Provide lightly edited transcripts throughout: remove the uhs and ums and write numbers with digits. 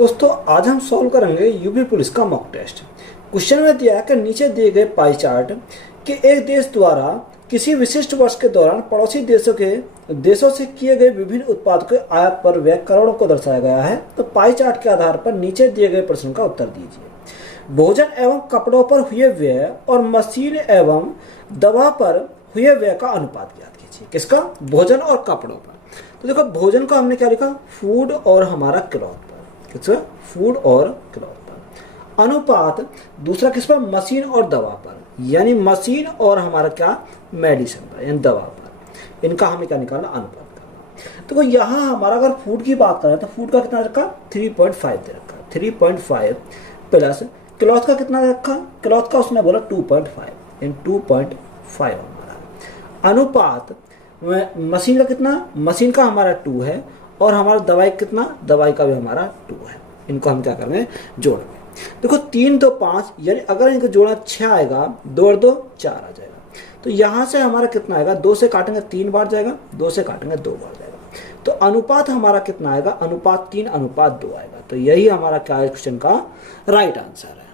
दोस्तों आज हम सॉल्व करेंगे यूपी पुलिस का मॉक टेस्ट। क्वेश्चन में दिया है कि नीचे दिए गए पाई चार्ट कि एक देश द्वारा किसी विशिष्ट वर्ष के दौरान पड़ोसी देशों से किए गए विभिन्न उत्पादों के आयात पर व्यय करोड़ों को दर्शाया गया है। तो पाई चार्ट के आधार पर नीचे दिए गए प्रश्न का उत्तर दीजिए। भोजन एवं कपड़ों पर हुए व्यय और मशीन एवं दवा पर हुए व्यय का अनुपात ज्ञात कीजिए। किसका? भोजन और कपड़ों पर। तो देखो भोजन को हमने क्या लिखा? फूड और हमारा क्लॉथ पर। किसका? फूड और क्लॉथ पर। अनुपात दूसरा किस पर? मशीन और दवा पर, यानी मशीन और हमारा क्या? मेडिसिन पर यानी दवा पर। इनका हमें क्या निकालना? अनुपात करना। तो यहाँ हमारा अगर फूड की बात करें तो फूड का कितना रखा? 3.5 दे रखा। 3.5 प्लस क्लॉथ का कितना रखा? क्लॉथ का उसने बोला 2.5 इन 2.5 हमारा अनुपात। मशीन का कितना? मशीन का हमारा 2 है और हमारा दवाई कितना? दवाई का भी हमारा 2 है। इनको हम क्या करेंगे? जोड़ेंगे। देखो 3 2 5, यानी अगर इनको जोड़ा 6 आएगा, 2 और 2 4 आ जाएगा। तो यहाँ से हमारा कितना आएगा? 2 से काटेंगे 3 बार जाएगा, 2 से काटेंगे 2 बार जाएगा। तो अनुपात हमारा कितना आएगा? अनुपात 3 अनुपात 2 आएगा। तो यही हमारा क्या है? क्वेश्चन का राइट आंसर है।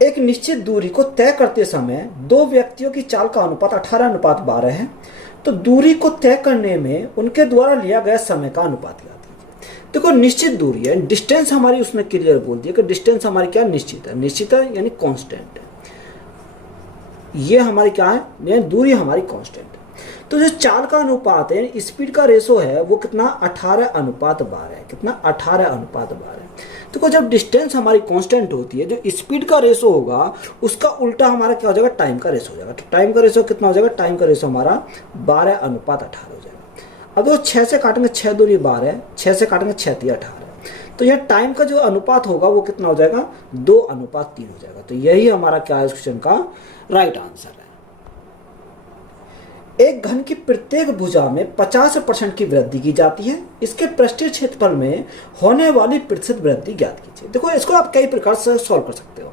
एक निश्चित दूरी को तय करते समय दो व्यक्तियों की चाल का अनुपात 18 अनुपात 12 है। तो दूरी को तय करने में उनके द्वारा लिया गया समय का अनुपात याद कीजिए। देखो निश्चित दूरी है, डिस्टेंस हमारी उसने क्लियर बोल दिया कि डिस्टेंस हमारी क्या? निश्चित है। निश्चित है यानी कांस्टेंट है। ये हमारी क्या है? यानी दूरी हमारी कांस्टेंट है। तो जो चाल का अनुपात है यानी स्पीड का रेशो है वो कितना? 18 अनुपात 12 है। कितना? 18 अनुपात 12। देखो जब डिस्टेंस हमारी कांस्टेंट होती है, जो स्पीड का रेशो होगा उसका उल्टा हमारा क्या हो जाएगा? टाइम का रेशो हो जाएगा। तो टाइम का रेशो कितना हो जाएगा? टाइम का रेशो हमारा 12 अनुपात 18 हो जाएगा। अब वो 6 से काटेंगे 6 दूनी 12, 6 से काटेंगे 6 3 18। तो यह टाइम का जो अनुपात होगा वो कितना हो जाएगा? 2 अनुपात 3 हो जाएगा। तो यही हमारा क्या है? इस क्वेश्चन का राइट आंसर है। एक घन की प्रत्येक भुजा में 50% की वृद्धि की जाती है। इसके पृष्ठीय क्षेत्रफल में होने वाली प्रतिशत वृद्धि ज्ञात कीजिए। देखो इसको आप कई प्रकार से सॉल्व कर सकते हो।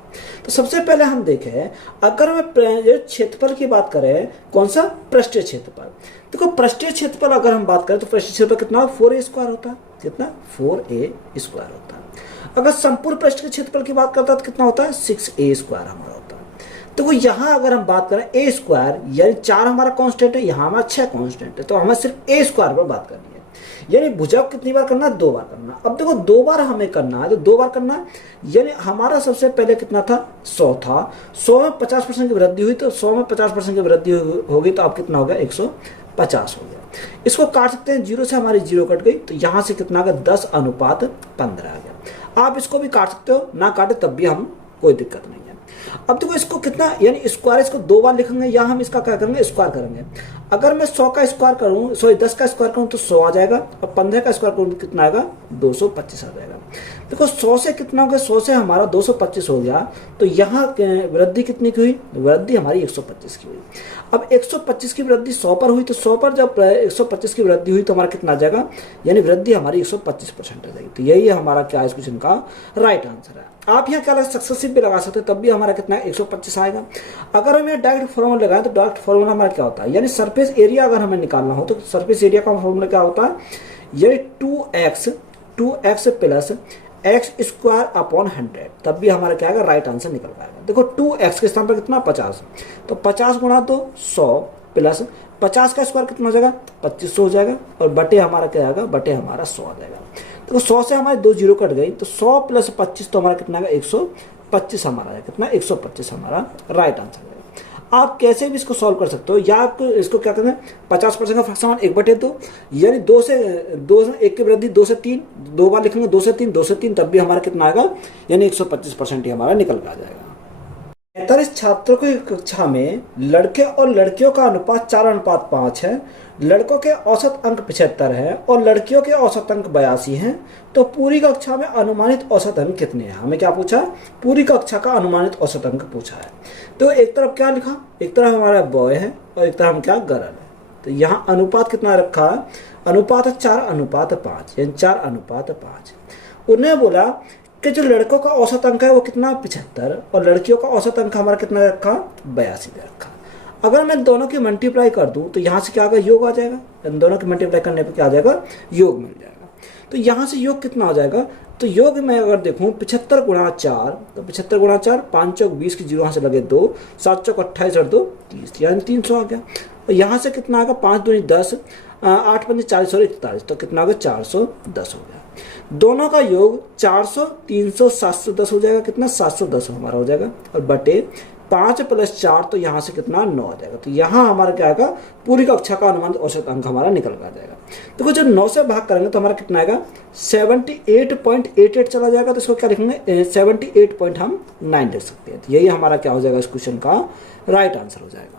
तो सबसे पहले हम देखें, अगर मैं क्षेत्रफल की बात करें, कौन सा? पृष्ठीय क्षेत्रफल। देखो पृष्ठीय क्षेत्रफल अगर हम बात करें तो पृष्ठीय क्षेत्रफल कितना? 4a² होता है। कितना? 4a² होता है। अगर संपूर्ण पृष्ठ के क्षेत्रफल की बात करता है तो कितना होता है? 6a² हमारा होता है। तो यहाँ अगर हम बात करें a² यानी 4 हमारा कांस्टेंट है, यहाँ हमारा 6 कांस्टेंट है। तो हमें सिर्फ a² पर बात करनी है, यानी भुजा कितनी बार करना? 2 बार करना। अब देखो 2 बार हमें करना है तो 2 बार करना है, यानी हमारा सबसे पहले कितना था? 100 था। 100 में 50% की वृद्धि हुई, तो 100 में 50% की वृद्धि होगी तो अब कितना हो गया? 150 हो गया। इसको काट सकते हैं, 0 से हमारी 0 कट गई, तो यहाँ से कितना आ गया? 10 अनुपात 15 आ गया। आप इसको भी काट सकते हो, ना काटे तब भी हम कोई दिक्कत नहीं है। अब देखो इसको कितना, यानी स्क्वायर, इसको 2 बार लिखेंगे या हम इसका क्या करेंगे? स्क्वायर करेंगे। अगर मैं 100 का स्क्वायर करूं, सॉरी 10 का स्क्वायर करूं तो 100 आ जाएगा, और 15 का स्क्वायर करूं तो कितना आएगा? 225 आ जाएगा। देखो 100 से कितना हो गया? 100 से हमारा 225 हो गया। तो यहाँ वृद्धि कितनी की हुई? वृद्धि हमारी 125 की हुई। अब 125 की वृद्धि 100 पर हुई, तो 100 पर जब 125 की वृद्धि हुई तो हमारा कितना आ जाएगा? यानी वृद्धि हमारी 125% आ जाएगी। तो यही हमारा क्या है? इस क्वेश्चन का राइट आंसर है। आप यहाँ क्या सक्सेसिव भी लगा सकते हैं, तब भी हमारा कितना है? 125 आएगा। अगर हम यहाँ डायरेक्ट फॉर्मूला लगाएं तो डायरेक्ट फॉर्मूला हमारा क्या होता है? यानी सरफेस एरिया अगर हमें निकालना हो तो सरफेस एरिया का फॉर्मूला क्या होता है? ये 2x प्लस x² अपॉन 100, तब भी हमारा क्या आएगा? राइट आंसर निकल पाएगा। देखो 2x के स्थान पर कितना? 50, तो 50 गुणा 2 100 प्लस 50 का स्क्वायर कितना हो जाएगा? 2500 हो जाएगा, और बटे हमारा क्या आएगा? बटे हमारा 100 आ जाएगा। तो 100 से हमारे 2 जीरो कट गई, तो 100 प्लस 25 तो हमारा कितना आएगा? 125 हमारा है। कितना? 125 हमारा राइट आंसर है। आप कैसे भी इसको सॉल्व कर सकते हो, या आप इसको क्या करेंगे? 50% का फ्रैक्शन 1/2, यानी 2 से 1 की वृद्धि 2 से 3, 2 बार लिखेंगे 2 से 3, तब भी हमारा कितना आएगा? यानी 125% ही हमारा निकल कर आ जाएगा। 45 छात्रों की कक्षा में लड़के और लड़कियों का अनुपात 4 अनुपात 5 है। लड़कों के औसत अंक 75 है और लड़कियों के औसत अंक 82 हैं। तो पूरी कक्षा में अनुमानित औसत अंक कितने हैं? हमें क्या पूछा? पूरी कक्षा का अनुमानित औसत अंक पूछा है। तो एक तरफ क्या लिखा? एक तरफ हमारा बॉय है और एक तरफ हम क्या? गर्ल है। तो यहाँ अनुपात कितना रखा है? अनुपात है 4 अनुपात 5, यानी 4 अनुपात 5। उन्हें बोला कि जो लड़कों का औसत अंक है वो कितना? 75, और लड़कियों का औसत अंक हमारा कितना रखा? 82 दे रखा। अगर मैं दोनों की मल्टीप्लाई कर दूं तो यहाँ से क्या आएगा? योग आ जाएगा। इन दोनों की मल्टीप्लाई करने पे क्या आ जाएगा? योग मिल जाएगा। तो यहाँ से योग कितना हो जाएगा, तो योग में अगर देखूँ 75 गुणा 4, तो 75 गुणा 4, 5 चौक 20 की जीरो यहाँ से लगे 2, 7 चौक 28 और 2 30, यानी 300 आ गया। और यहाँ से कितना आएगा, 5 दूनी 10, 8 पंजे 40 और 41, तो कितना आ गया 410 हो गया। दोनों का योग 400, 300, 710 हो जाएगा, कितना 710 हमारा हो जाएगा, और बटे 5 + 4, तो यहाँ से कितना 9 आ जाएगा। तो यहाँ हमारा क्या आएगा, पूरी कक्षा का अनुमानित औसत अंक हमारा निकल कर आ जाएगा। देखो जब 9 से भाग करेंगे तो हमारा कितना आएगा 78.88 चला जाएगा। तो इसको क्या लिखेंगे 78.9 लिख सकते हैं। तो यही हमारा क्या हो जाएगा, इस क्वेश्चन का राइट आंसर हो जाएगा।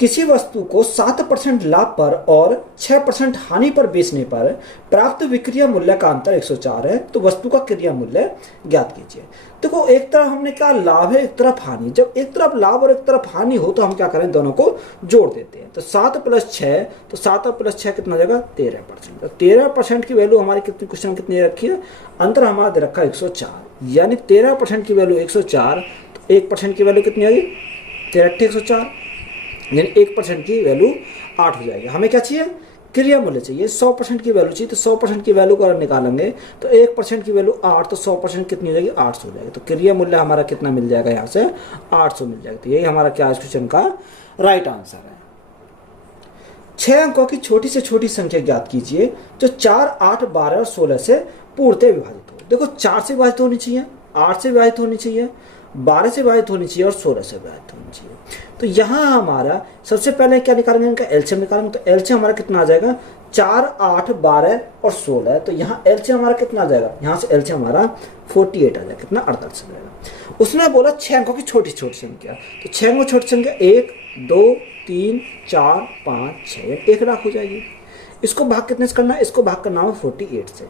किसी वस्तु को 7% लाभ पर और 6% हानि पर बेचने पर प्राप्त विक्रय मूल्य का अंतर 104 है, तो वस्तु का क्रय मूल्य ज्ञात कीजिए। देखो एक तरफ हमने क्या लाभ है, एक तरफ हानि। जब एक तरफ लाभ और एक तरफ हानि हो तो हम क्या करें, दोनों को जोड़ देते हैं। तो 7 + 6, तो 7 + 6 कितना हो जाएगा 13%। तो 13% की वैल्यू हमारी कितनी, क्वेश्चन कितनी रखी है, अंतर हमारा दे रखा है 104, यानी 13% की वैल्यू 104, तो 1% की वैल्यू कितनी आएगी 13 104, यानी 1% की वैल्यू 8 हो जाएगी। हमें क्या चाहिए, क्रय मूल्य चाहिए। 100% की वैल्यू चाहिए, तो 100% की वैल्यू को अगर निकालेंगे तो 1% की वैल्यू 8, तो 100% कितनी हो जाएगी 800 हो जाएगी। तो क्रय मूल्य हमारा कितना मिल जाएगा, यहाँ से 800 मिल जाएगा। तो यही हमारा क्या इस क्वेश्चन का राइट आंसर है। 6 अंकों की छोटी से छोटी संख्या ज्ञात कीजिए जो 4, 8, 12 और 16 से पूर्णतः विभाजित हो। देखो 4 से विभाजित होनी चाहिए, 8 से विभाजित होनी चाहिए, 12 से विभाजित होनी चाहिए और 16 से विभाजित होनी चाहिए। तो यहाँ हमारा सबसे पहले क्या निकालेंगे, इनका एलसीएम निकालेंगे। तो एलसीएम हमारा कितना आ जाएगा 4, 8, 12 और 16। तो यहाँ एलसीएम हमारा कितना आ जाएगा, यहाँ से एलसीएम हमारा 48 आ जाएगा, कितना 48 आ जाएगा। उसने बोला 6 अंकों की छोटी छोटी संख्या, तो 6 अंकों छोटी संख्या 1, 2, 3, 4, 5, 6, 1 लाख हो जाएगी। इसको भाग कितने से करना है, इसको भाग करना है 48 से।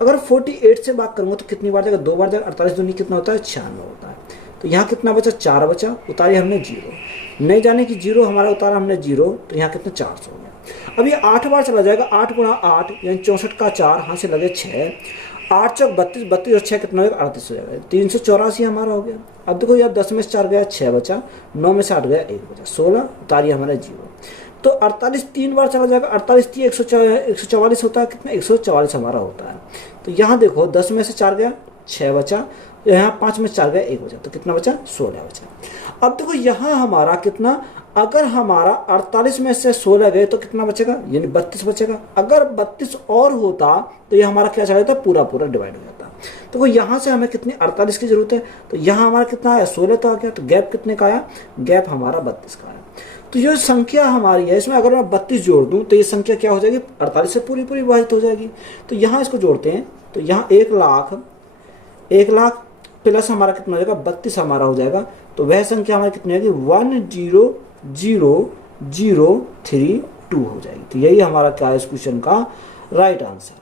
अगर 48 से भाग करूँगा तो कितनी बार जाएगा, 2 बार जाएगा। 48 दूनी कितना होता है 96 होता है। तो यहाँ कितना बचा, 4 बचा, उतारे हमने 0, नहीं जाने की 0 हमारा उतारा हमने 0, तो यहाँ कितना 400 हो गया। अब ये 8 बार चला जाएगा, 8 गुणा 8 यानी 64 का 4, यहाँ से लगे 6, 8 चौक 32, 32 और 6 कितना हो जाएगा 38 हो जाएगा, 384 हमारा हो गया। अब देखो यार 10 में से 4 गया 6 बचा, 9 में से 8 गया 1 बचा, 16 उतारिए हमारा 0। तो 48 3 बार चला जाएगा, 48 3 144 होता है, कितना 144 हमारा होता है। तो यहाँ देखो 10 में से 4 गया 6 बचा, यहाँ 5 में 4 गया 1 बचा, तो कितना बचा 16 बचा। अब देखो यहाँ हमारा कितना, अगर हमारा 48 में से 16 गए तो कितना बचेगा, यानी 32 बचेगा। अगर 32 और होता तो ये हमारा क्या चला जाता, पूरा पूरा डिवाइड हो जाता। तो यहाँ से हमें कितनी 48 की जरूरत है, तो यहाँ हमारा कितना आया 16 तो आ गया। तो गैप कितने का आया, गैप हमारा 32 का आया। तो ये संख्या हमारी है, इसमें अगर मैं 32 जोड़ दूं तो ये संख्या क्या हो जाएगी 48 से पूरी पूरी विभाजित हो जाएगी। तो यहाँ इसको जोड़ते हैं, तो यहाँ 1 लाख प्लस हमारा कितना हो जाएगा 32 हमारा हो जाएगा। तो वह संख्या हमारी कितनी आएगी 100,032 हो जाएगी। तो यही हमारा क्या है इस क्वेश्चन का राइट आंसर है।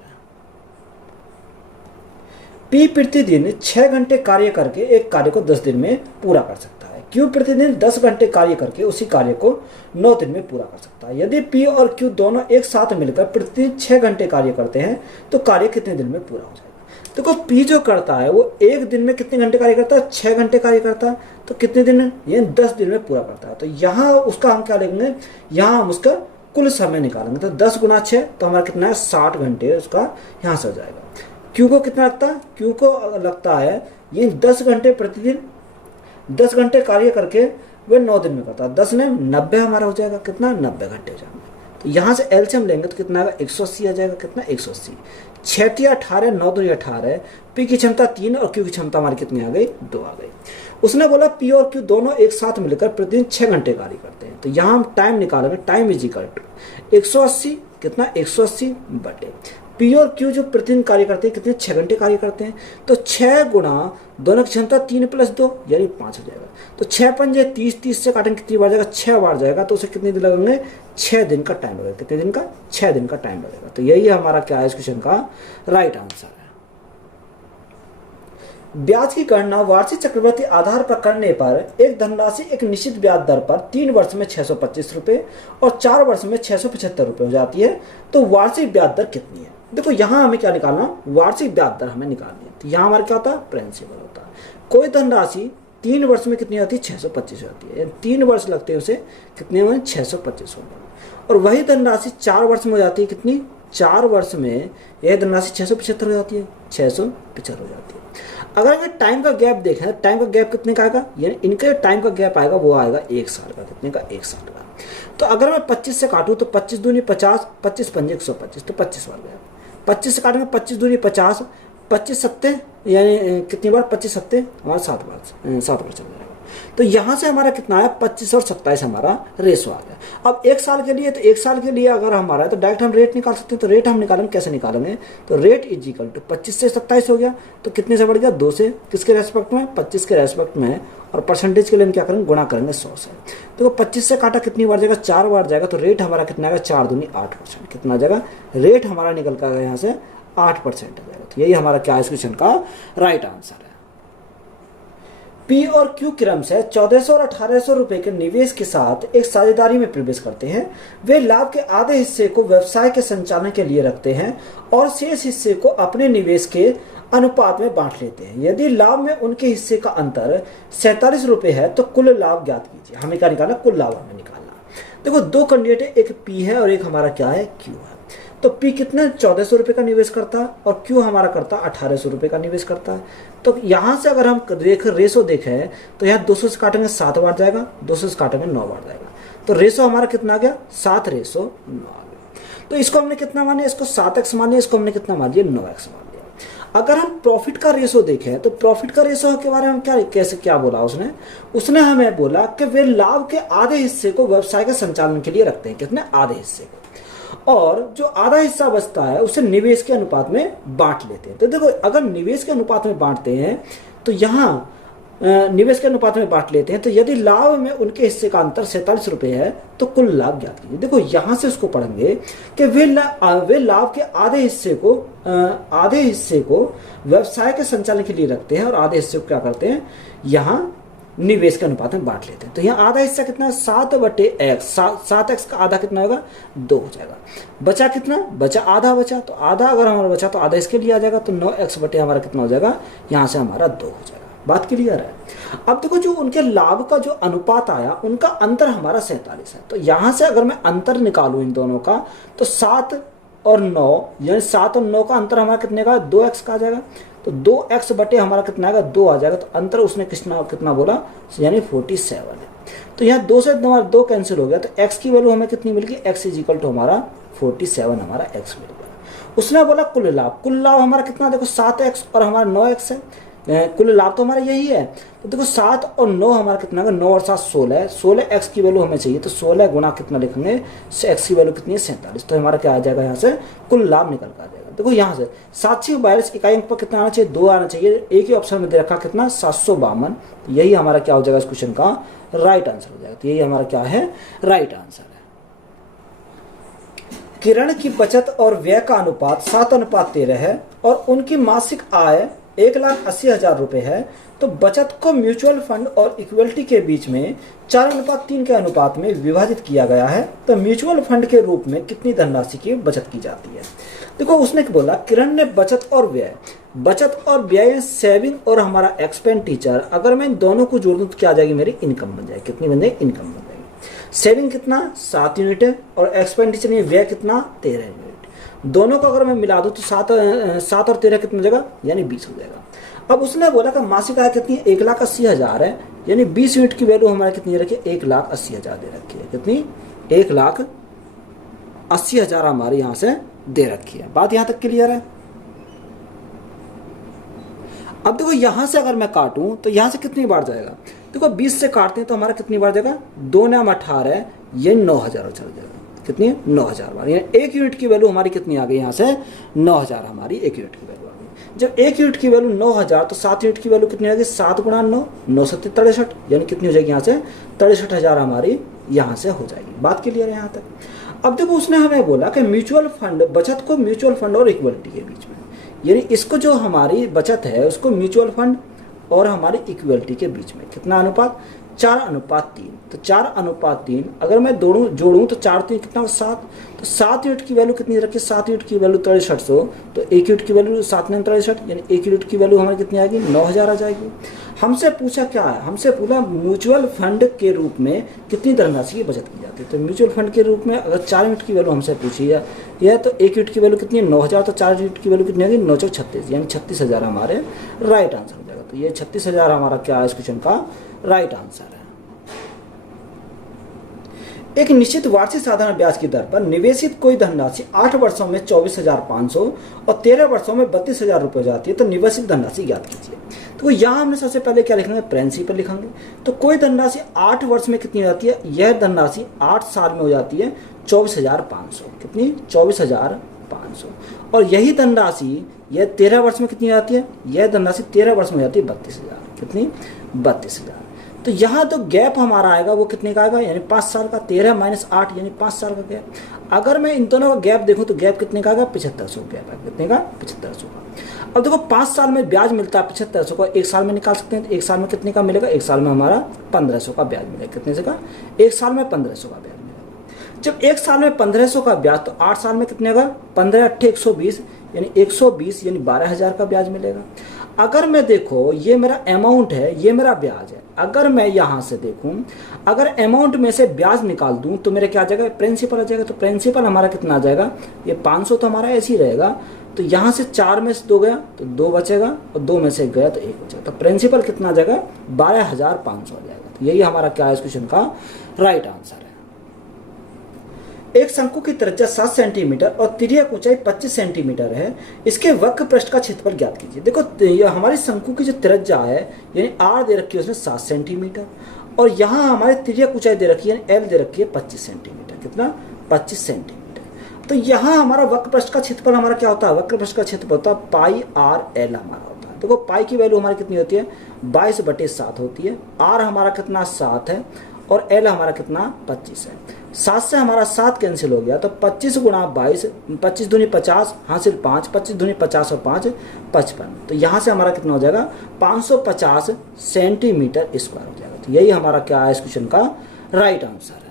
पी प्रतिदिन 6 घंटे कार्य करके एक कार्य को 10 दिन में पूरा कर सकता है। क्यू प्रतिदिन 10 घंटे कार्य करके उसी कार्य को 9 दिन में पूरा कर सकता है। यदि पी और क्यू दोनों एक साथ मिलकर प्रतिदिन 6 घंटे कार्य करते हैं तो कार्य कितने दिन में पूरा हो जाएगा। देखो पी जो करता है वो एक दिन में कितने घंटे कार्य करता है, 6 घंटे कार्य करता है। तो कितने दिन में, ये 10 दिन में पूरा करता है। तो यहाँ उसका हम क्या लेंगे, यहाँ हम उसका कुल समय निकालेंगे। तो 10 गुना 6 तो हमारा कितना है 60 घंटे उसका यहाँ से हो जाएगा। क्यू को कितना लगता है, क्यू को लगता है ये 10 घंटे प्रतिदिन 10 घंटे कार्य करके वे 9 दिन में करता है। 10 ने 90 हमारा हो जाएगा, कितना 90 घंटे हो जाएंगे। तो यहाँ से एलसीएम लेंगे तो कितना आएगा 180 आ जाएगा, कितना 180। 6 18 9 2 18, पी की क्षमता 3 और क्यू की क्षमता हमारी कितनी आ गई 2 आ गई। उसने बोला पी और क्यू दोनों एक साथ मिलकर प्रतिदिन 6 घंटे कार्य करते हैं। तो यहाँ हम टाइम निकालेंगे, टाइम इज इक्वल टू 180, कितना 180 बटे पी और क्यू जो प्रतिदिन कार्य करते हैं कितने 6 घंटे कार्य करते हैं। तो 6 गुणा दोनों की क्षमता 3 + 2 यानी 5 हो जाएगा। तो 6 पंजे 30, 30 से काटेंगे कितनी बार जाएगा 6 बार जाएगा। तो उसे कितने दिन लगेंगे 6 दिन का टाइम लगेगा। कितने दिन का 6 दिन का टाइम लगेगा। तो यही हमारा क्या है इस क्वेश्चन का राइट आंसर है। ब्याज की गणना वार्षिक चक्रवृद्धि आधार पर करने पर एक धनराशि एक निश्चित ब्याज दर पर 3 वर्ष में 625 रुपये और 4 वर्ष में 675 रुपये हो जाती है। तो वार्षिक ब्याज दर कितनी है। देखो यहाँ हमें क्या निकालना, वार्षिक ब्याज दर हमें निकालनी है। तो यहाँ हमारा क्या होता है प्रिंसिपल होता है। कोई धनराशि 3 वर्ष में कितनी आती है 625 आती है। 3 वर्ष लगते हैं उसे कितने में 625 होगा। और वही धनराशि 4 वर्ष में हो जाती है कितनी 4 वर्ष में यह धनराशि 675 हो जाती है, 675 हो जाती है। अगर अगर टाइम का गैप देखें, टाइम का गैप कितने का आएगा, यानी इनके टाइम का गैप आएगा वो आएगा 1 साल का। कितने का, 1 साल का। तो अगर मैं 25 से काटूँ तो 25 दूनी 50, 25 पंजे 125, तो 25 बार गया। 25 से काटेंगे 25 दूनी 50, 25 सत्ते यानी कितनी बार, 25 सत्ते हमारा 7 बार चल जाएगा। तो यहाँ से हमारा कितना आया, 25 और 27 हमारा रेशो आ गया। अब 1 साल के लिए, तो 1 साल के लिए अगर हमारा है तो डायरेक्ट हम रेट निकाल सकते हैं। तो रेट हम निकालेंगे, कैसे निकालेंगे, तो रेट इज इक्वल टू 25 से 27 हो गया, तो कितने से बढ़ गया, 2 से। किसके रेस्पेक्ट में, 25 के रेस्पेक्ट में। और परसेंटेज के लिए हम क्या करेंगे, गुणा करेंगे 100 से। तो 25 से काटा कितनी बार जाएगा, 4 बार जाएगा। तो रेट हमारा कितना आएगा, 4 दूनी 8%। कितना जाएगा, रेट हमारा निकल कर यहाँ से 8% आ जाएगा। तो यही हमारा क्या इस क्वेश्चन का राइट आंसर है। पी और क्यू क्रम से 1400 और 1800 रुपए के निवेश के साथ एक साझेदारी में प्रवेश करते हैं। वे लाभ के आधे हिस्से को व्यवसाय के संचालन के लिए रखते हैं और शेष हिस्से को अपने निवेश के अनुपात में बांट लेते हैं। यदि लाभ में उनके हिस्से का अंतर 47 रुपए है तो कुल लाभ ज्ञात कीजिए। हमें क्या निकालना, कुल लाभ हमें निकालना। देखो 2 कैंडिडेट है, एक पी है और एक हमारा क्या है, क्यू है। तो पी कितना 1400 रुपए का निवेश करता है और क्यू हमारा करता 1800 रुपए का निवेश करता है। तो यहाँ से अगर हम रेशो देखें तो यहाँ 200 से काटेंगे 7 बार जाएगा, 200 से काटेंगे 9 बार जाएगा। तो रेशो हमारा कितना आ गया, 7:9 आ गया। तो इसको हमने कितना माने, इसको 7x माने, इसको हमने कितना मान लिया, 9x मान लिया। अगर हम प्रॉफिट का रेशो देखें तो प्रॉफिट का रेशो के बारे में क्या बोला उसने हमें बोला कि वे लाभ के आधे हिस्से को व्यवसाय के संचालन के लिए रखते हैं। कितने, आधे हिस्से को, और जो आधा हिस्सा बचता है उसे निवेश के अनुपात में बांट लेते हैं। तो देखो अगर निवेश के अनुपात में बांटते हैं तो यहाँ निवेश के अनुपात में बांट लेते हैं। तो यदि लाभ में उनके हिस्से का अंतर 47 रुपए है तो कुल लाभ ज्ञात कीजिए। देखो यहाँ से उसको पढ़ेंगे कि वे लाभ के आधे हिस्से को व्यवसाय के संचालन के लिए रखते हैं और आधे हिस्से को क्या करते हैं, यहाँ निवेश के अनुपात में बांट लेते हैं। तो यहाँ आधा हिस्सा कितना है, 7/x, 7x का आधा कितना होगा, 2 हो जाएगा। बचा कितना, बचा आधा बचा। तो आधा अगर हमारा बचा तो आधा इसके लिए आ जाएगा। तो 9x बटे हमारा कितना हो जाएगा, यहाँ से हमारा 2 हो जाएगा। बात क्लियर है। अब देखो जो उनके लाभ का जो अनुपात आया, उनका अंतर हमारा 47 है। तो यहाँ से अगर मैं अंतर निकालूं इन दोनों का तो 7 और 9 यानी 7 और 9 का अंतर हमारा कितने का, 2x का आ जाएगा। तो 2x बटे हमारा कितना आएगा, 2 आ जाएगा। तो अंतर उसने कितना बोला, यानी 47 है। तो यहाँ 2 से हमारा 2 कैंसिल हो गया। तो x की वैल्यू हमें कितनी मिल गई, x इज इक्वल टू हमारा 47 हमारा x मिल गया। उसने बोला कुल लाभ हमारा कितना, देखो 7x और हमारा 9x है। कुल लाभ तो हमारा यही है। तो देखो 7 और 9 हमारा कितना होगा, 9 और 7 16, 16x की वैल्यू हमें चाहिए। तो 16 गुना कितना लिखेंगे, x की वैल्यू कितनी है, 47। तो हमारा क्या आ जाएगा, यहाँ से कुल लाभ निकल कर आ जाएगा। देखो यहाँ से 742 इकाई अंक पर कितना आना चाहिए, 2 आना चाहिए। एक ही ऑप्शन में दे रखा कितना, 752। तो यही हमारा क्या हो जाएगा, इस क्वेश्चन का राइट आंसर हो जाएगा। तो यही हमारा क्या है, राइट आंसर है। किरण की बचत और व्यय का अनुपात 7:13 है और उनकी मासिक आय 1,80,000 रुपए है। तो बचत को म्यूचुअल फंड और इक्विटी के बीच में 4:3 के अनुपात में विभाजित किया गया है। तो म्यूचुअल फंड के रूप में कितनी धनराशि की बचत की जाती है। देखो उसने बोला, किरण ने बचत और व्यय सेविंग और हमारा एक्सपेंडिचर, अगर मैं इन दोनों को जोड़ दूं तो क्या आ जाएगी, मेरी इनकम बन जाएगी। कितनी बन जाएगी, इनकम बन जाएगी। सेविंग कितना, 7 यूनिट है और एक्सपेंडिचर व्यय कितना, 13 यूनिट। दोनों को अगर मैं मिला दूं तो 7 और 13 कितना हो जाएगा, यानी 20 हो जाएगा। अब उसने बोला कि मासिक आय कितनी है, 1,80,000 है, यानी 20 यूनिट की वैल्यू हमारे कितनी रखी है, 1,80,000 दे रखी है। कितनी, 1,80,000 हमारे यहाँ से दे रखी है। बात यहाँ तक क्लियर है। अब देखो यहाँ से अगर मैं काटूं तो यहाँ से कितनी बार जाएगा, देखो 20 से काटते हैं तो हमारा कितनी बार जाएगा, 2 9 18, ये 9,000 चल जाएगा। कितनी है, 9,000 बार। यानी 1 यूनिट की वैल्यू हमारी कितनी आ गई, यहाँ से 9,000 हमारी 1 यूनिट की वैल्यू आ गई। जब 1 यूनिट की वैल्यू 9,000 तो 7 यूनिट की वैल्यू कितनी आ गई, 7 गुणा 9, 9 7 63, यानी कितनी हो जाएगी, यहाँ से 63,000 हमारी यहाँ से हो जाएगी। बात क्लियर है यहाँ तक। अब देखो उसने हमें बोला कि म्यूचुअल फंड, बचत को म्यूचुअल फंड और इक्विटी के बीच में, यानी इसको जो हमारी बचत है उसको म्यूचुअल फंड और हमारी इक्विटी के बीच में कितना अनुपात, 4:3। तो 4:3 अगर मैं जोड़ूं तो 4 3 कितना, 7। तो 7 यूनिट की वैल्यू कितनी रखी, 7 यूनिट की वैल्यू 6300। तो 1 यूनिट की वैल्यू 7 9 63, यानी 1 यूनिट की वैल्यू हमारी कितनी आएगी, 9,000 आ जाएगी। हमसे पूछा क्या है, हमसे पूछा म्यूचुअल फंड के रूप में कितनी धनराशि की बचत की जाती है। तो म्यूचुअल फंड के रूप में अगर 4 यूनिट की वैल्यू हमसे पूछी है यह, तो 1 यूनिट की वैल्यू कितनी है 9,000, तो 4 यूनिट की वैल्यू कितनी होगी 936, यानी 36,000 हमारे राइट आंसर हो जाएगा। तो ये 36,000 हमारा क्या है इस क्वेश्चन का राइट आंसर है। एक निश्चित वार्षिक साधारण ब्याज की दर पर निवेशित कोई धनराशि 8 वर्षों में 24,500 और 13 वर्षों में 32,000 रुपये हो जाती है, तो निवेशित धनराशि ज्ञात कीजिए। तो यहाँ हमने सबसे पहले क्या लिखेंगे, प्रिंसिपल लिखेंगे। तो कोई धनराशि 8 वर्ष में कितनी हो जाती है, यह धनराशि 8 साल में हो जाती है 24,500, कितनी 24,500। और यही धनराशि यह 13 वर्ष में कितनी हो जाती है, यह धनराशि 13 वर्ष में हो जाती है 32,000, कितनी 32,000। तो यहाँ तो गैप हमारा आएगा वो कितने का आएगा, यानी 5 साल का, 13 - 8 यानी 5 साल का गैप। अगर मैं इन दोनों का गैप देखूँ तो गैप कितने का आएगा, 7500 गैप है, कितने का 7500 का। अब देखो 5 साल में ब्याज मिलता है 7500 का, 1 साल में निकाल सकते हैं। तो 1 साल में कितने का मिलेगा, 1 साल में हमारा 1500 का ब्याज मिलेगा, कितने से का 1 साल में 1500 का ब्याज मिलेगा। जब 1 साल में 1500 का ब्याज, तो 8 साल में कितने का 15 × 8 = 120, यानी 120 यानी 12,000 का ब्याज मिलेगा। अगर मैं देखो ये मेरा अमाउंट है, ये मेरा ब्याज है, अगर मैं यहाँ से देखूं, अगर अमाउंट में से ब्याज निकाल दूं तो मेरे क्या आ जाएगा, प्रिंसिपल आ जाएगा। तो प्रिंसिपल हमारा कितना आ जाएगा, ये 500 तो हमारा ऐसे ही रहेगा। तो यहाँ से 4 में से 2 गया तो 2 बचेगा, और 2 में से 1 गया तो 1 बचेगा। तो प्रिंसिपल कितना आ जाएगा, 12,500 आ जाएगा। तो यही हमारा क्या है इस क्वेश्चन का राइट आंसर है। एक शंकु की त्रिज्या 7 सेंटीमीटर और तिर्यक ऊंचाई 25 सेंटीमीटर है, इसके वक्र पृष्ठ का क्षेत्रफल ज्ञात कीजिए। देखो ये हमारी शंकु की जो त्रिज्या है यानी आर दे रखी है उसमें 7 सेंटीमीटर, और यहाँ हमारे तिर्यक ऊंचाई दे रखी है एल दे रखी है 25 सेंटीमीटर, कितना 25 सेंटीमीटर। तो यहाँ हमारा वक्र पृष्ठ का क्षेत्रफल हमारा क्या होता है, वक्र पृष्ठ का क्षेत्रफल होता है πr/l हमारा होता है। देखो पाई की वैल्यू हमारी कितनी होती है 22/7 होती है, आर हमारा कितना 7 है, और एल हमारा कितना 25 है। 7 से हमारा 7 कैंसिल हो गया, तो 25 × 22, 25 दूनी 50 हासिल 5, 25 दूनी 50 और 5 55। तो यहाँ से हमारा कितना हो जाएगा 550 सेंटीमीटर स्क्वायर हो जाएगा। तो यही हमारा क्या है इस क्वेश्चन का राइट आंसर है।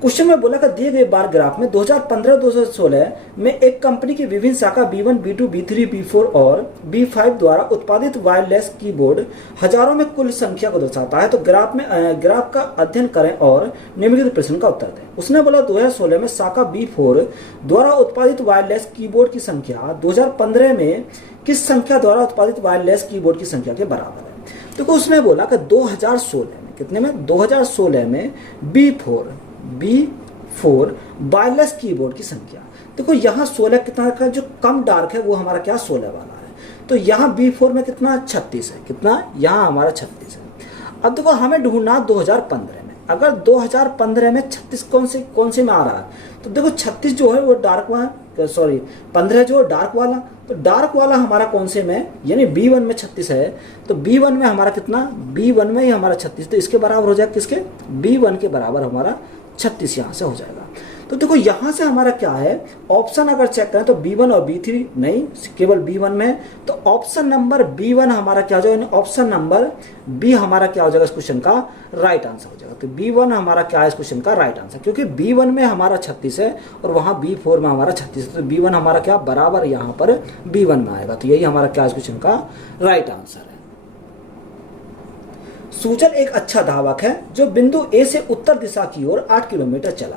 क्वेश्चन में बोला कि दिए गए बार ग्राफ में 2015-2016 में एक कंपनी की विभिन्न शाखा B1, B2, B3, B4 और B5 द्वारा उत्पादित वायरलेस कीबोर्ड हजारों में कुल संख्या को दर्शाता है। तो ग्राफ का अध्ययन करें और निम्नलिखित प्रश्न का उत्तर दें। उसने बोला 2016 में शाखा B4 द्वारा उत्पादित वायरलेस कीबोर्ड की संख्या 2015 में किस संख्या द्वारा उत्पादित वायरलेस कीबोर्ड की संख्या के बराबर है। तो उसने बोला कि 2016 में कितने में 2016 में B4 वायरलेस कीबोर्ड की संख्या। देखो यहाँ 16 कितना का जो कम डार्क है वो हमारा क्या 16 वाला है। तो यहाँ B4 में कितना 36 है, कितना यहाँ हमारा 36 है। अब देखो हमें ढूंढना 2015 में, अगर 2015 में 36 कौन से में आ रहा है, तो देखो 36 जो है वो डार्क वाला, सॉरी 15 जो है डार्क वाला, तो डार्क वाला हमारा कौन से में, यानी B1 में 36 है। तो B1 में हमारा कितना, B1 में ही हमारा 36, तो इसके बराबर हो जाएगा किसके, B1 के बराबर हमारा 36 यहाँ से हो जाएगा। तो देखो यहाँ से हमारा क्या है, ऑप्शन अगर चेक करें तो B1 और B3 नहीं, केवल B1 में, तो ऑप्शन नंबर B1 हमारा क्या हो जाएगा, ऑप्शन नंबर B हमारा क्या हो जाएगा इस क्वेश्चन का राइट आंसर हो जाएगा। तो B1 हमारा क्या है इस क्वेश्चन का राइट आंसर, क्योंकि B1 में हमारा 36 है और वहाँ B4 में हमारा 36 है। तो B1 हमारा क्या बराबर यहाँ पर B1 में आएगा। तो यही हमारा क्या इस क्वेश्चन का राइट आंसर है। सूजन एक अच्छा धावक है जो बिंदु A से उत्तर दिशा की ओर 8 किलोमीटर चला।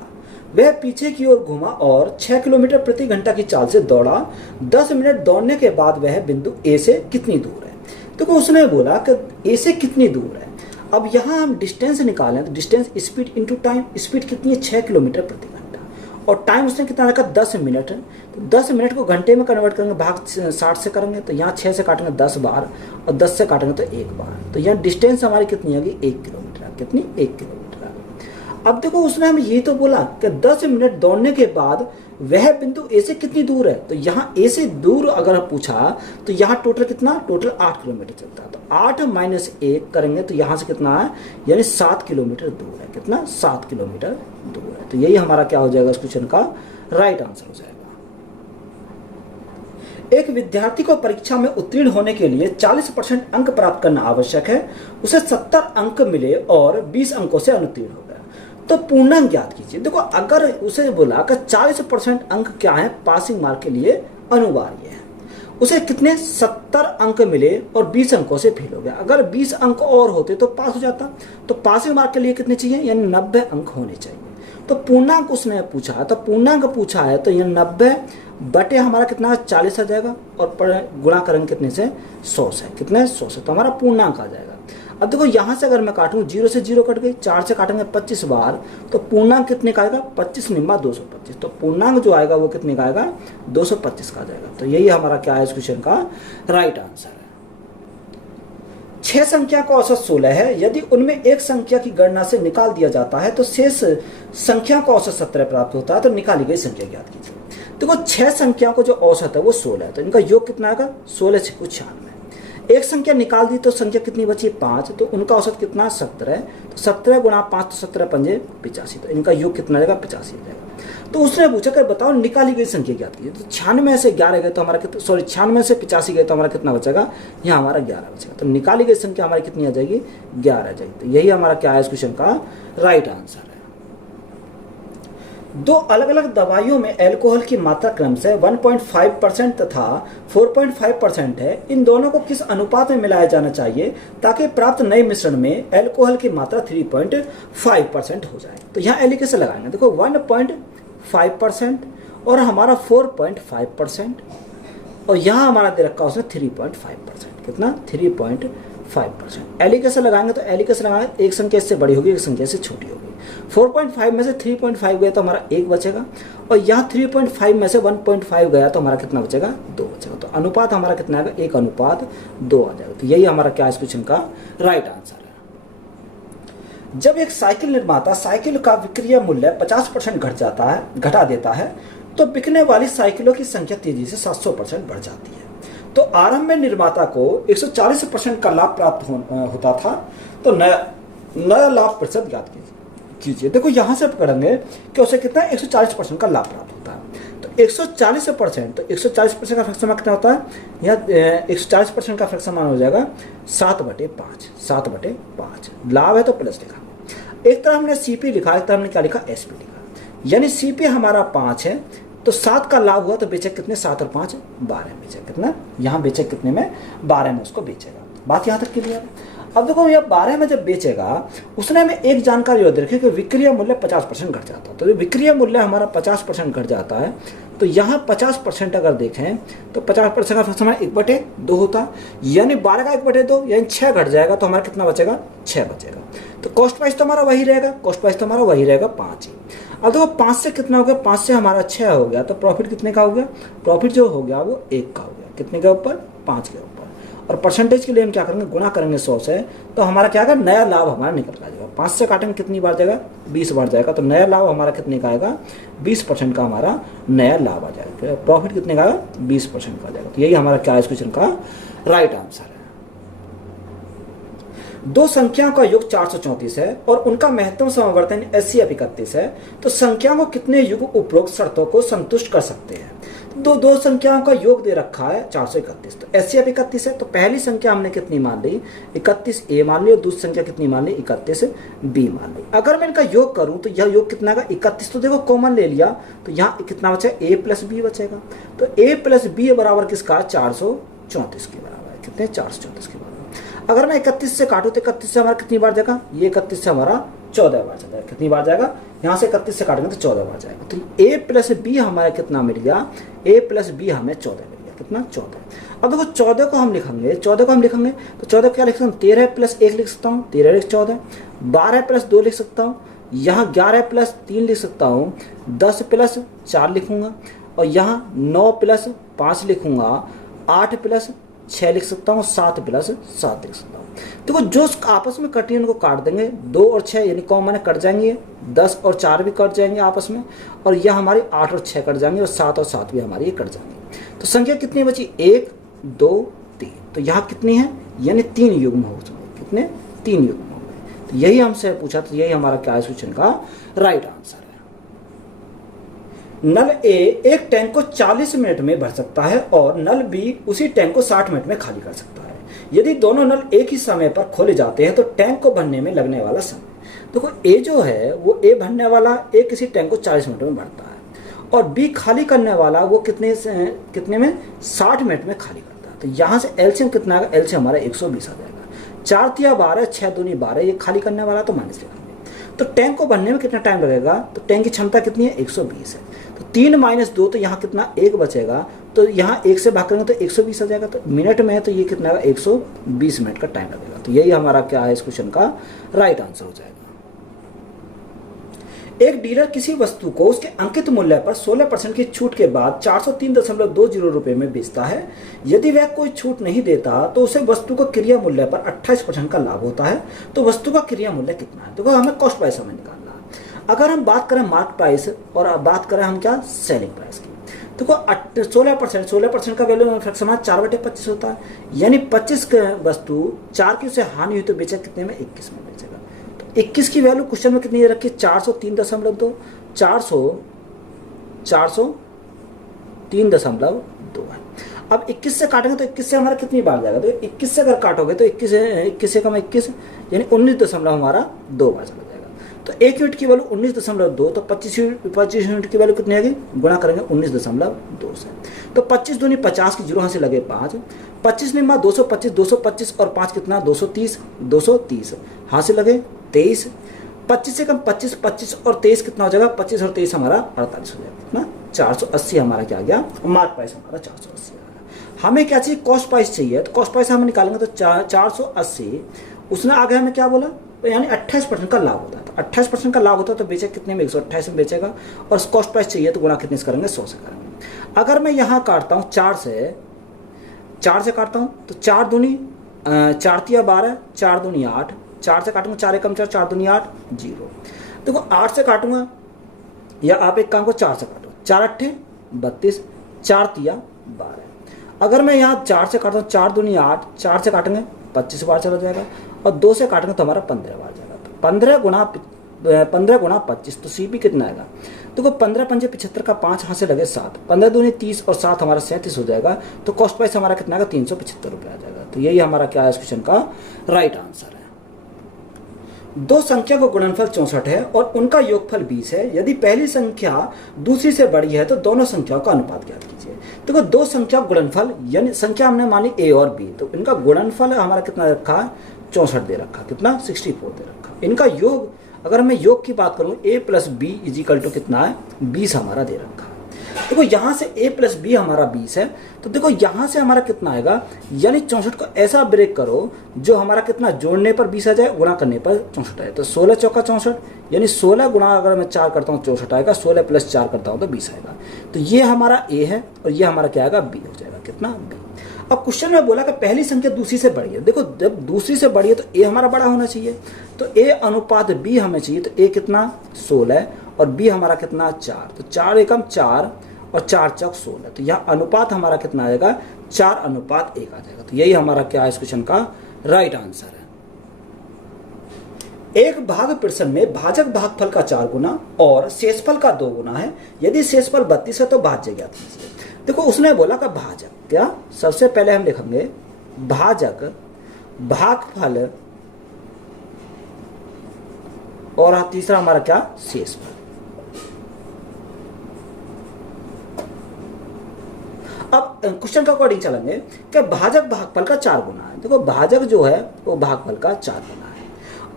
वह पीछे की ओर घूमा और 6 किलोमीटर प्रति घंटा की चाल से दौड़ा। 10 मिनट दौड़ने के बाद वह बिंदु A से कितनी दूर है। तो उसने बोला कि A से कितनी दूर है। अब यहाँ हम डिस्टेंस निकालें तो distance speed into time, speed कितनी है 6 किलोमीटर प्रति घंटा, और टाइम उसने कितना रखा 10 मिनट है। तो 10 मिनट को घंटे में कन्वर्ट करेंगे, भाग 60 से करेंगे, तो यहाँ 6 से काटेंगे 10 बार और 10 से काटेंगे तो 1 बार। तो यहाँ डिस्टेंस हमारी कितनी होगी 1 किलोमीटर, कितनी 1 किलोमीटर। अब देखो उसने हमें यही तो बोला कि 10 मिनट दौड़ने के बाद वह बिंदु A से कितनी दूर है। तो यहाँ A से दूर अगर पूछा तो यहाँ टोटल कितना, टोटल 8 किलोमीटर चलता है। तो 8 - 1 करेंगे तो यहाँ से कितना है, यानी 7 किलोमीटर दूर है, कितना 7 किलोमीटर दूर है। तो यही हमारा क्या हो जाएगा इस क्वेश्चन का राइट आंसर हो जाएगा। एक विद्यार्थी को परीक्षा में उत्तीर्ण होने के लिए 40% अंक प्राप्त करना आवश्यक है। उसे 70 अंक मिले और 20 अंकों से अनुत्तीर्ण हो गया, तो पूर्णांक ज्ञात कीजिए। देखो अगर उसे बोला कि 40% अंक क्या है पासिंग मार्क के लिए अनिवार्य है, उसे कितने 70 अंक मिले और 20 अंकों से फेल हो गया। अगर 20 अंक और होते तो पास हो जाता। तो पासिंग मार्क के लिए कितने चाहिए, यानी 90 अंक होने चाहिए। तो पूर्णांक उसने पूछा है, तो पूर्णांक पूछा है तो ये 90 बटे हमारा कितना 40 आ जाएगा, और गुणा करेंगे कितने से 100 से, कितने 100 से, तो हमारा पूर्णांक आ जाएगा। अब देखो यहाँ से अगर मैं काटूं, 0 से 0 कट गई, 4 से काटेंगे 25 बार, तो पूर्णांक कितने का आएगा 25 निम्मा 225। तो पूर्णांक जो आएगा वो कितने का आएगा 225 का आ जाएगा। तो यही हमारा क्या है इस क्वेश्चन का राइट आंसर है। 6 संख्या का औसत 16 है। यदि उनमें एक संख्या की गणना से निकाल दिया जाता है तो शेष संख्या का औसत 17 प्राप्त होता है। तो निकाली गई संख्या ज्ञात कीजिए। देखो 6 संख्या को जो औसत है वो 16 है, तो इनका योग कितना आएगा 16 से कुछ 96। एक संख्या निकाल दी तो संख्या कितनी बची 5, तो उनका औसत कितना 17 है। तो 17 गुणा 5 तो 17 पंजे 85, तो इनका योग कितना रहेगा 85 हो जाएगा। तो उसने पूछा कि बताओ निकाली गई संख्या ज्ञात कीजिए। तो 96 से 11 गए तो हमारा कितना, सॉरी 96 से 85 गए तो हमारा कितना बचेगा, यहाँ हमारा 11 बचेगा। तो निकाली गई संख्या हमारी कितनी आ जाएगी 11 आ जाएगी। तो यही हमारा क्या है इस क्वेश्चन का राइट आंसर है। दो अलग अलग दवाइयों में अल्कोहल की मात्रा क्रम से 1.5% तथा 4.5% है। इन दोनों को किस अनुपात में मिलाया जाना चाहिए ताकि प्राप्त नए मिश्रण में अल्कोहल की मात्रा 3.5% हो जाए। तो यहाँ एल कैसे लगाएंगे, देखो 1.5% और हमारा 4.5%, और यहाँ हमारा दे रखा उसने 3.5%, कितना 3.5%। एल कैसे लगाएंगे, तो एल कैसे लगाएंगे, एक संख्या इससे बड़ी होगी एक संख्या से छोटी होगी। 4.5 में से 3.5 गया तो हमारा 1 बचेगा, और यहाँ 3.5 में से 1.5 गया तो हमारा कितना बचेगा 2 बचेगा। तो अनुपात हमारा कितना आएगा 1:2 आ जाएगा। तो यही हमारा क्या इस क्वेश्चन का राइट आंसर है। जब एक साइकिल निर्माता साइकिल का विक्रय मूल्य 50% घटा देता है तो बिकने वाली साइकिलों की संख्या तेजी से 700% बढ़ जाती है। तो आरंभ में निर्माता को 140% का लाभ प्राप्त होता था। तो नया लाभ प्रतिशत ज्ञात कीजिए। देखो यहाँ से पकड़ेंगे कि उसे कितना 140% का लाभ प्राप्त होता है। तो 140%, तो 140% का फ्रैक्शन कितना होता है, यहाँ 140% का फ्रैक्शन मान हो जाएगा 7/5, 7/5। लाभ है तो प्लस लिखा। एक तरह हमने सीपी लिखा, एक तरह हमने क्या लिखा एसपी लिखा। यानी सीपी हमारा 5 है तो 7 का लाभ हुआ तो बेचे कितने 7 और 5 12 बेचे, कितना यहाँ बेचे कितने में 12 में उसको बेचेगा। बात यहाँ तक क्लियर है। अब देखो ये 12 में जब बेचेगा उसने हमें एक जानकारी और रखी कि विक्रय मूल्य 50% घट जाता है। तो विक्रय मूल्य हमारा 50% घट जाता है। तो यहाँ 50% अगर देखें तो 50% का फ्रैक्शन हमारा 1/2 होता, यानी 12 का 1/2 यानी 6 घट जाएगा तो हमारा कितना बचेगा 6 बचेगा। तो कॉस्ट प्राइस तो हमारा वही रहेगा, कॉस्ट प्राइस तो हमारा वही रहेगा 5 ही। अब देखो 5 से कितना हो गया, 5 से हमारा 6 हो गया, तो प्रॉफिट कितने का हो गया, प्रॉफिट जो हो गया वो 1 का हो गया, कितने के ऊपर 5 के ऊपर। और परसेंटेज के लिए हम क्या करेंगे गुणा करेंगे 100 से, तो हमारा क्या आएगा नया लाभ हमारा निकल कर आ जाएगा। 5 से काटेंगे कितनी बार जाएगा 20 बार जाएगा। तो नया लाभ हमारा कितने का आएगा 20% का हमारा नया लाभ आ जाएगा। प्रॉफिट कितने का आएगा 20% का आ जाएगा। तो यही हमारा क्या है इस क्वेश्चन का राइट आंसर है। दो संख्याओं का योग 434 है और उनका महत्तम समवर्तन 80 या 31 है। तो संख्याओं को कितने युग उपरोक्त शर्तों को संतुष्ट कर सकते हैं। दो संख्याओं का योग दे रखा है 431, तो 80 या 31 है। तो पहली संख्या हमने कितनी मान ली 31A मान ली, और दूसरी संख्या कितनी मान ली 31B मान ली। अगर मैं इनका योग करूं तो यह योग कितना का 31, तो देखो कॉमन ले लिया तो यहाँ कितना बचेगा A + B बचेगा। तो A + B बराबर किसका 434 के बराबर है, कितने 434 के बराबर। अगर मैं 31 से काटूं तो 31 से हमारा कितनी बार जाएगा, ये 31 से हमारा 14 बार जाएगा। कितनी बार जाएगा, यहाँ से 31 से काटेंगे तो 14 बार जाएगा। तो A + B हमारा कितना मिल गया, A + B हमें 14 मिल गया, कितना 14। अब देखो 14 को हम लिखेंगे, 14 को हम लिखेंगे तो 14 क्या लिख सकता हूँ 13 + 1 लिख सकता हूँ, 13 × 14। 12 + 2 लिख सकता हूँ, यहाँ 11 + 3 लिख सकता हूँ, 10 + 4 लिखूंगा, और यहाँ 9 + 5 लिखूंगा, 8 + 6 लिख सकता हूँ, 7 + 7 लिख सकता हूँ। देखो जो आपस में कटी उनको काट देंगे, 2 और 6 यानी कॉमन कट जाएंगे, 10 और 4 भी कट जाएंगे आपस में, और यह हमारी 8 और 6 कट जाएंगे, और 7 और 7 भी हमारी कट जाएंगे। तो संख्या कितनी बची 1 2 3, तो यहाँ कितनी है यानी 3 युग्म हो गए, कितने 3 युग्म हो गए। तो यही हमसे पूछा, तो यही हमारा क्या क्वेश्चन का राइट आंसर है। नल ए एक टैंक को 40 मिनट में भर सकता है और नल बी उसी टैंक को 60 मिनट में खाली कर सकता है। यदि दोनों नल एक ही समय पर खोले जाते हैं तो टैंक को भरने में लगने वाला समय, देखो ए जो है वो ए भरने वाला ए किसी टैंक को 40 मिनट में भरता है, और बी खाली करने वाला वो कितने में 60 मिनट में खाली करता है। तो यहाँ से एलसीएम कितना आएगा, एलसीएम हमारा 120 आ जाएगा। 4 तिया 12, 6 दूनी 12, ये खाली करने वाला तो माइनस लिखेंगे। तो टैंक को भरने में कितना टाइम लगेगा, तो टैंक की क्षमता कितनी है 120 है। तो 3 - 2 तो यहाँ कितना 1 बचेगा, तो यहाँ 1 से भाग करेंगे तो 120 आ जाएगा। तो मिनट में है तो ये कितना आएगा 120 मिनट का टाइम लगेगा। तो यही हमारा क्या है इस क्वेश्चन का राइट आंसर हो जाएगा। एक डीलर किसी वस्तु को उसके अंकित मूल्य पर 16% की छूट के बाद 403.20 रुपए में बेचता है। यदि वह कोई छूट नहीं देता तो उसे वस्तु का क्रिया मूल्य पर 28% का लाभ होता है। तो वस्तु का क्रिया मूल्य कितना है, देखो हमें कॉस्ट प्राइस हमें निकालना है। अगर हम बात करें मार्केट प्राइस और बात करें हम क्या सेलिंग प्राइस की, देखो 16% का वैल्यू फ्रैक्शन 4/25 होता है, यानी 25 वस्तु 4 की उसे हानि हुई तो बेचा कितने में 21 में बेचेगा। 21 की वैल्यू क्वेश्चन में कितनी रखी है 403.2, 403.2 है। अब 21 से काटेंगे तो 21 से हमारा कितनी बार जाएगा, तो 21 से अगर काटोगे तो 21 से कम 21 यानी 19 हमारा 2 बार चला जाएगा। तो 1 यूनिट की वैल्यू 19.2, तो 25 यूनिट की वैल्यू कितनी आएगी, गुणा करेंगे 19.2 से। तो 25 दूनी 50 की 0 यहाँ से लगे 5, 25 निम्मा 225, 225 और 5 कितना 230, 230 हाथ से लगे 23, 25 से कम 25, 25 और 23 कितना हो जाएगा, 25 और 23 हमारा 48 हो जाएगा। कितना 480 हमारा क्या आ गया, मार्क प्राइस हमारा 480 आ गया। हमें क्या चाहिए, कॉस्ट प्राइस चाहिए। तो कॉस्ट प्राइस हम निकालेंगे तो 480, उसने आगे हमें क्या बोला, तो यानी 28% का लाभ होता है। तो 28% का लाभ होता है तो बेचे कितने में 128 में बेचेगा, और कॉस्ट प्राइस चाहिए तो गुणा कितने से करेंगे 100 से करेंगे। अगर मैं यहाँ काटता हूँ 4 से काटता हूँ तो 4 दूनी 4 तिया 12, 4 दूनी 8, 4 से काटूंगा 4 एकम 4, 4 दूनी 8 0। देखो 8 से काटूंगा, या आप एक काम को 4 से काटो, 4 अट्ठे 32, 4 तिया 12। अगर मैं यहाँ 4 से काटता हूँ 4 दूनी 8, 4 से काटेंगे 25 बार चला जाएगा, और 2 से काटेंगे तो हमारा 15 बार जाएगा। तो 15 गुणा 25, तो सीपी कितना आएगा, देखो 15 पंजे 75 का 5 यहाँ से लगे 7, 15 दूनी 30 और 7 हमारा 37 हो जाएगा। तो कॉस्ट प्राइस हमारा कितना आएगा 375 रुपये आ जाएगा। तो यही हमारा क्या है इस क्वेश्चन का राइट आंसर है। दो संख्या का गुणनफल 64 है और उनका योगफल 20 है। यदि पहली संख्या दूसरी से बड़ी है तो दोनों संख्याओं का अनुपात ज्ञात कीजिए। देखो दो संख्या गुणनफल, यानी संख्या हमने मानी a और b, तो इनका गुणनफल हमारा कितना रखा है 64 दे रखा, कितना 64 दे रखा। इनका योग, अगर मैं योग की बात करूं a + b = कितना है 20 हमारा दे रखा है। देखो यहाँ से a + b हमारा 20 है, तो देखो यहाँ से हमारा कितना आएगा, यानी 64 को ऐसा ब्रेक करो जो हमारा कितना जोड़ने पर 20 आ जाए, गुणा करने पर 64 आए। तो 16 चौका 64, यानी 16 गुणा अगर मैं 4 करता हूँ 64 आएगा, 16 + 4 करता हूँ तो 20 आएगा। तो ये हमारा a है और ये हमारा क्या आएगा b हो जाएगा, कितना b। अब क्वेश्चन में बोला कि पहली संख्या दूसरी से बड़ी है। देखो जब दूसरी से बड़ी है तो a हमारा बड़ा होना चाहिए, तो a अनुपात b हमें चाहिए। तो a कितना 16 और b हमारा कितना 4, तो 4 एकम 4 और 4 चौक 16, तो यह अनुपात हमारा कितना आएगा 4:1 आ जाएगा। तो यही हमारा क्या है इस क्वेश्चन का राइट आंसर है। एक भाग प्रश्न में भाजक भागफल का 4 गुना और शेषफल का 2 गुना है। यदि शेषफल 32 है तो भाज्य ज्ञात कीजिए। देखो उसने बोला कि भाजक क्या, सबसे पहले हम लिखेंगे भाजक भागफल और तीसरा हमारा क्या शेषफल। अब क्वेश्चन का अकॉर्डिंग चलेंगे कि भाजक भागफल का 4 गुना है। देखो भाजक जो है वो भागफल का 4 गुना है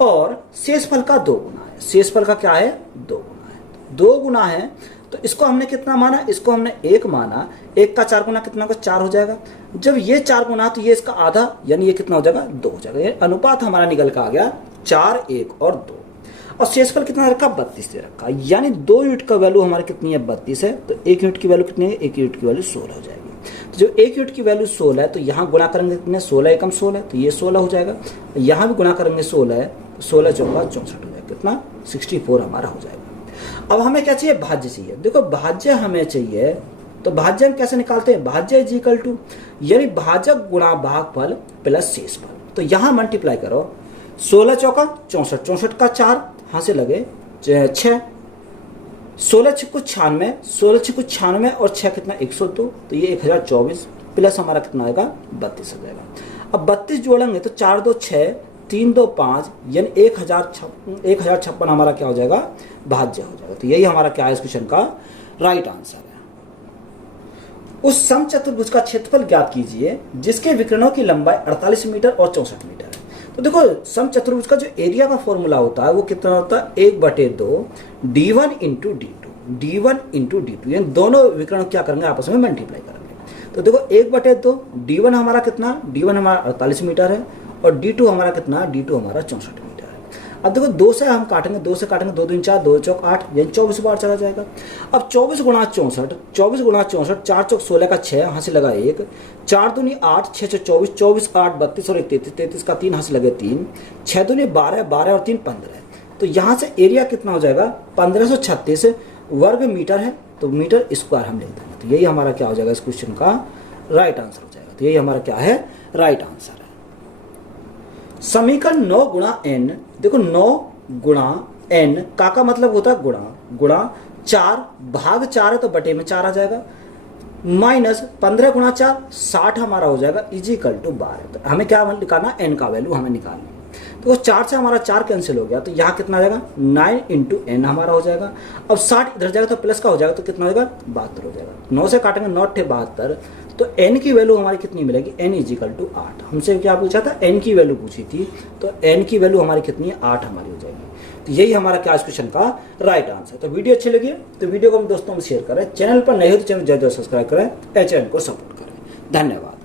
और शेषफल का 2 गुना है। शेषफल का क्या है 2 गुना है, 2 गुना है। तो इसको हमने कितना माना, इसको हमने 1 माना, 1 का 4 गुना कितना होगा 4 हो जाएगा। जब ये 4 गुना तो ये इसका आधा, यानी ये कितना हो जाएगा 2 हो जाएगा। ये अनुपात हमारा निकल कर आ गया 4, 1 और 2। और शेषफल कितना रखा 32 दे रखा, यानी 2 यूनिट का वैल्यू हमारा कितनी है 32 है। तो 1 यूनिट की वैल्यू कितनी है, 1 यूनिट की वैल्यू 16 हो जाएगी। तो जो 1 यूनिट की वैल्यू 16 है तो यहाँ गुणा करेंगे कितने 16 एकम 16, तो ये 16 हो जाएगा। यहाँ भी गुणा करेंगे 16 है तो 16 चौका 64 हो जाएगा, कितना 64 हमारा हो जाएगा। अब हमें क्या चाहिए, भाज्य चाहिए। देखो भाज्य हमें चाहिए, तो भाज्य हम कैसे निकालते हैं, भाज्य = यानी भाजक गुणा भागफल प्लस शेषफल। तो यहाँ मल्टीप्लाई करो, 16 चौका 64, 64 का 4 यहाँ से लगे 6, 16 × 96, 16 × 96 और 6 कितना 102, तो ये 1024 प्लस हमारा कितना आएगा 32 हो जाएगा। अब 32 जोड़ेंगे तो 4 2 6, 3 2 5, यानी 1056 हमारा क्या हो जाएगा भाज्य हो जाएगा। तो यही हमारा क्या है इस क्वेश्चन का राइट आंसर है। उस समचतुर्भुज का क्षेत्रफल ज्ञात कीजिए जिसके विकर्णों की लंबाई 48 मीटर और 64 मीटर है। तो देखो समचतुर्भुज का जो एरिया का फॉर्मूला होता है वो कितना होता है, 1/2 d1 इंटू d2 यानी दोनों विकर्ण क्या करेंगे, आपस में मल्टीप्लाई करेंगे। तो देखो 1/2 d1 हमारा कितना, d1 हमारा 48 मीटर है और d2 हमारा कितना, d2 हमारा 64 मीटर है। अब देखो 2 से हम काटेंगे, 2 से काटेंगे, 2 दूनी 4, 2 चौक 8 यानी 24 बार चला जाएगा। अब 24 गुणा 64, 4 चौक 16 का 6, यहाँ से लगा 1, 4 दूनी 8, 6 चौक 24, 24 8 32 और 33, 33 का 3 यहाँ से लगे 3, 6 दूनी 12, 12 और 3 15। तो यहाँ से एरिया कितना हो जाएगा, 1536 वर्ग मीटर है। तो मीटर स्क्वायर हम लिख देंगे। तो यही हमारा क्या हो जाएगा, इस क्वेश्चन का राइट आंसर हो जाएगा। तो यही हमारा क्या है, राइट आंसर है। समीकरण 9 गुणा n, देखो 9 गुणा n का मतलब होता है गुणा 4 भाग 4 है तो बटे में 4 आ जाएगा, माइनस 15 गुणा 4 60 हमारा हो जाएगा, इजिकल टू 12। तो हमें क्या निकालना, n का वैल्यू हमें निकालना। तो वो 4 से हमारा 4 कैंसिल हो गया, तो यहाँ कितना आ जाएगा, 9 इंटू n हमारा हो जाएगा। अब 60 इधर जाएगा तो प्लस का हो जाएगा, तो कितना हो जाएगा, 72 हो जाएगा। 9 से काटेंगे 9 × 72, तो n की वैल्यू हमारी कितनी मिलेगी, n इजिकल टू 8। हमसे क्या पूछा था, n की वैल्यू पूछी थी, तो n की वैल्यू हमारी कितनी है, 8 हमारी हो जाएगी। तो यही हमारा क्या इस क्वेश्चन का राइट आंसर। तो वीडियो अच्छी लगी तो वीडियो को हम दोस्तों में शेयर करें, चैनल पर नए हो तो चैनल जल्द सब्सक्राइब करें, चैनल को सपोर्ट करें। धन्यवाद।